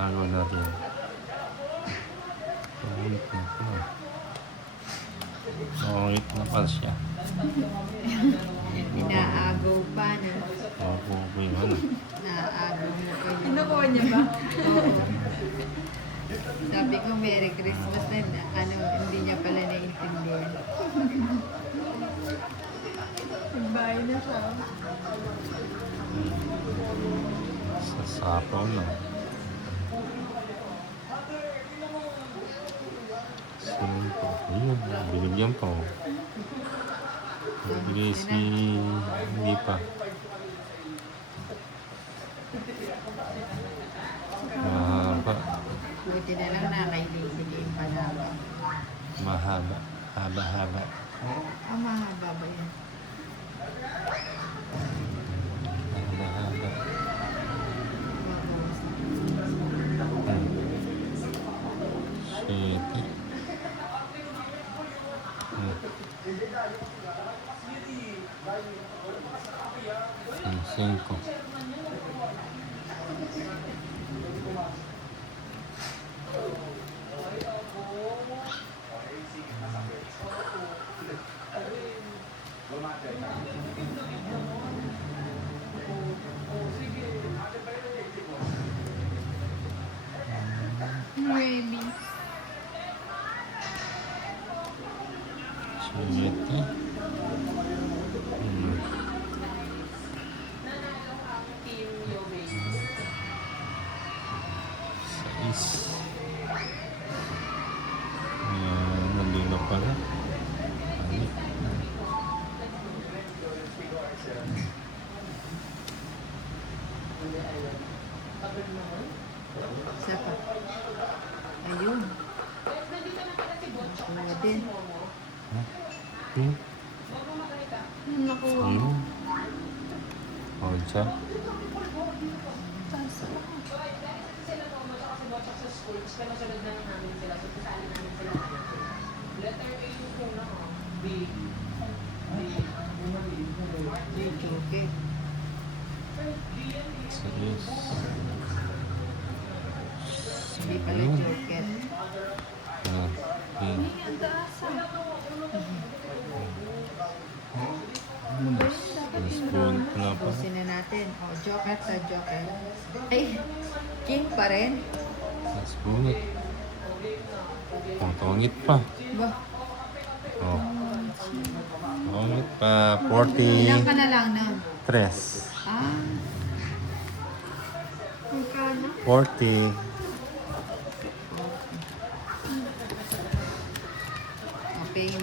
Agaw natin. Pangit na po. Pangit na pa siya. Inaagaw pa, no? Opo po yun. Naaagaw mo pa yun. Kinukuha niya ba? Oo. Sabi ko, Merry Christmas na, hindi niya pala naiintindihan. Nagbahay na siya. Sa sapaw na. Simpo. Ayun, binigyan pa. Bigay si... Hindi pa. Mahaba. Buti na lang nakailigin pa namin. Mahaba. Haba-haba. Mahaba ba yan? Haba-haba. Shit. Cinco. Maybe. Siete. Sais. Ayan, nalino pala. Ay. Isa pa. Ayun. Nakuha din. Hmm? Nakuha. Ayun. Oh, isa. Okay. Sais. Hindi pala Ayun. joker. Ah, ayun. Ang taas Mas buwan pa na pa. Tapusin na natin. Oh, joker sa joker. Ay, king pa rin. Mas bunot. Ang tungit pa. Ba, Oh. Tungit pa. ilang ka na lang na? 43. Ah, Magkano? 40. okay.